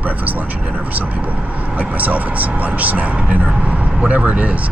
breakfast, lunch, and dinner. For some people, like myself, it's lunch, snack, dinner, whatever it is.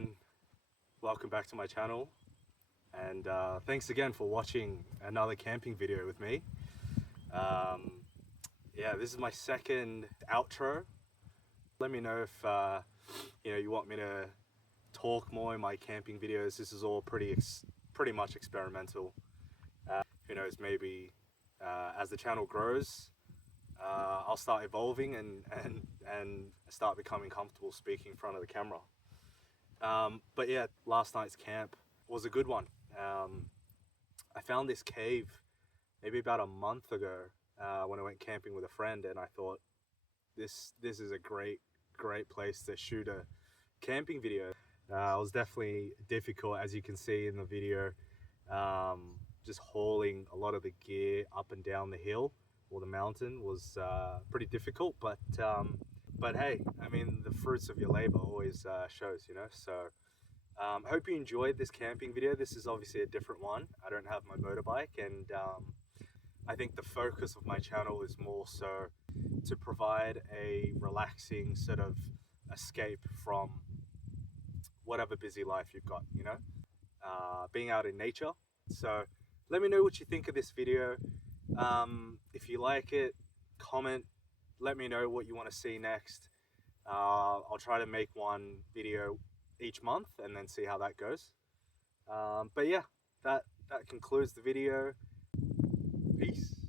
everyone, welcome back to my channel, and thanks again for watching another camping video with me. Yeah, this is my second outro. Let me know if you want me to talk more in my camping videos. This is all pretty much experimental. Who knows, maybe as the channel grows, I'll start evolving and start becoming comfortable speaking in front of the camera. But yeah, last night's camp was a good one. I found this cave maybe about a month ago when I went camping with a friend, and I thought this is a great place to shoot a camping video. It was definitely difficult, as you can see in the video, just hauling a lot of the gear up and down the hill or the mountain was pretty difficult, but hey, I mean, the fruits of your labor always shows, you know. So hope you enjoyed this camping video. This is obviously a different one. I don't have my motorbike, and I think the focus of my channel is more so to provide a relaxing sort of escape from whatever busy life you've got, you know, being out in nature. So let me know what you think of this video. If you like it, comment, let me know what you want to see next. I'll try to make one video each month and then see how that goes. But yeah, that concludes the video. Peace.